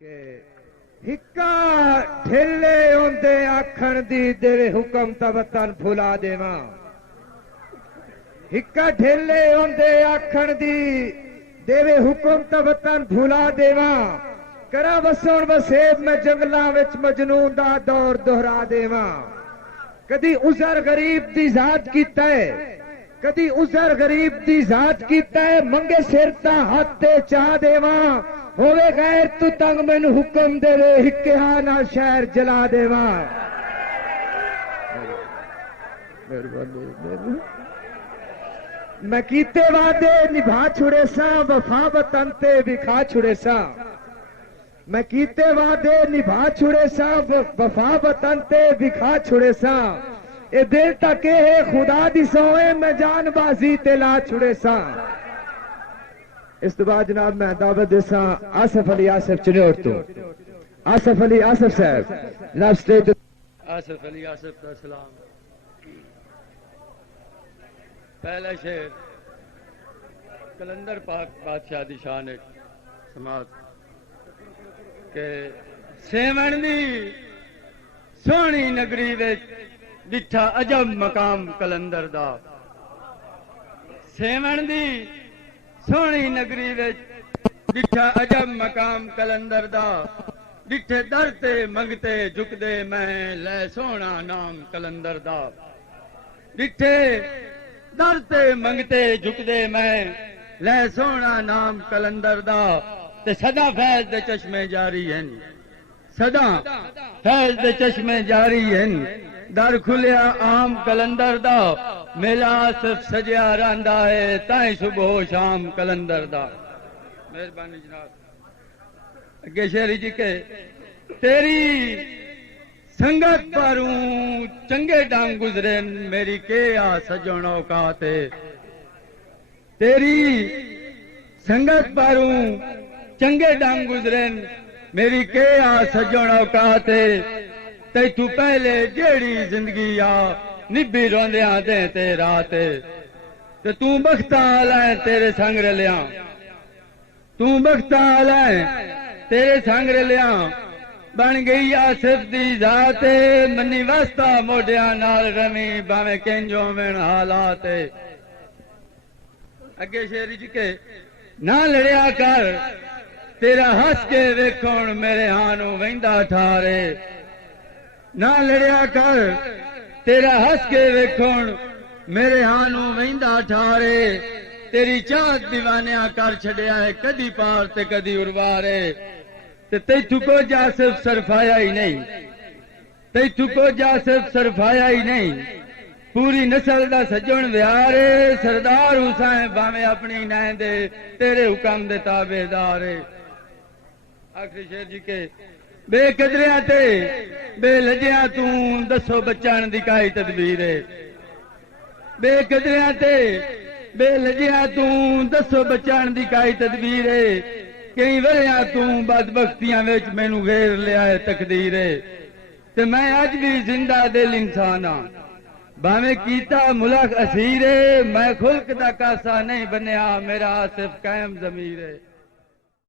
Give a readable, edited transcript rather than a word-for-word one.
ہکا ٹھلے ہوندے آکھن دی تیرے حکم تا وطن بھلا دیواں ہکا ٹھلے ہوندے آکھن دی تیرے حکم تا وطن بھلا دیواں کرا وسون وسیب میں جنگلاں وچ مجنون دا دور دہرا دیواں کدی عذر غریب دی ذات کیتا ہے کدی عذر غریب دی ذات کیتا ہے منگے سر تا ہاتھ تے چاہ دیواں ہوے غیر تو تنگ مین حکم دے وے ہکے ہاں نال شہر جلا دیواں میں کیتے وعدے نبھا چھڑے ساں وفا وطن تے وکھا چھڑے ساں میں کیتے وعدے نبھا چھڑے ساں وفا وطن تے وکھا چھڑے ساں اے دل تک ہے خدا دی سوئے میں جان بازی تے لا چھڑے ساں اس تو بعد جناب میں دعوت دیساں آصف علی آصف چنیوڑ تو آصف علی آصف صاحب جناب سٹیج آصف علی آصف کا سلام پہلا شعر کلندر پاک بادشاہ دی شان سماعت کہ سیون دی سونی نگری وچ ڈٹھا عجب مقام کلندر دا سیون دی سونی نگری وچ ڈٹھا عجب مقام کلندر دا ڈٹھے در تے منگتے جھکدے میں لے سونا نام کلندر دا ڈٹھے در تے منگتے جھکدے میں لے سونا نام کلندر دا تے صدا فیض دے چشمے جاری ہیں صدا فیض دے چشمے جاری ہیں در کھلیا عام کلندر دا میلا صرف سجیا راندا ہے تائیں صبح و شام کلندر دا مہربانی جناب اگے شہری جی کے تیری سنگت پاروں چنگے ڈانگ گزرے میری کے آ سجن اوقات تیری سنگت پاروں چنگے ڈانگ گزرے میری کے آ سجن اوقات تے تو پہلے جیڑی زندگی آ نبی روندیاں دے تے رات تے تو بختاں لائیں تیرے سنگ رلیاں تو بختاں لائیں تیرے سنگ رلیاں بن گئی آصف دی ذات منی واسطہ موڈیاں نال رمی باویں کنجوں میں حالات اگے شیری جی کے نہ لڑیا کر تیرا ہس کے ویکھون میرے ہانوں ویندا ٹھارے نہ لڑیا کر تیرا ہس کے ویکھون میرے ہانوں ویندا ٹھارے تیری چاہت دیوانیاں کر چھڑیا ہے کدی پار تے کدی اروارے تے تیتھو کو جا صرف سرفایا ہی نہیں تیتھو کو جا صرف سرفایا ہی نہیں پوری نسل دا سجن ویارے سردار حسین باویں اپنی نائیں دے تیرے حکم دے تابع دارے آخری شیر جی کے بے قدریاں تے بے لجیاں توں دسو بچان دی کائی تدبیر ہے بے قدریاں تے بے لجیاں توں دسو بچان دی کائی تدبیر ہے کئی وریاں توں بدبختیاں وچ مینوں غیر لیا ہے تقدیر ہے تے میں اج بھی زندہ دل انسان ہاں باویں کیتا ملک اسیر ہے میں خلق دا کاسا نہیں بنیا میرا آصف قائم ضمیر ہے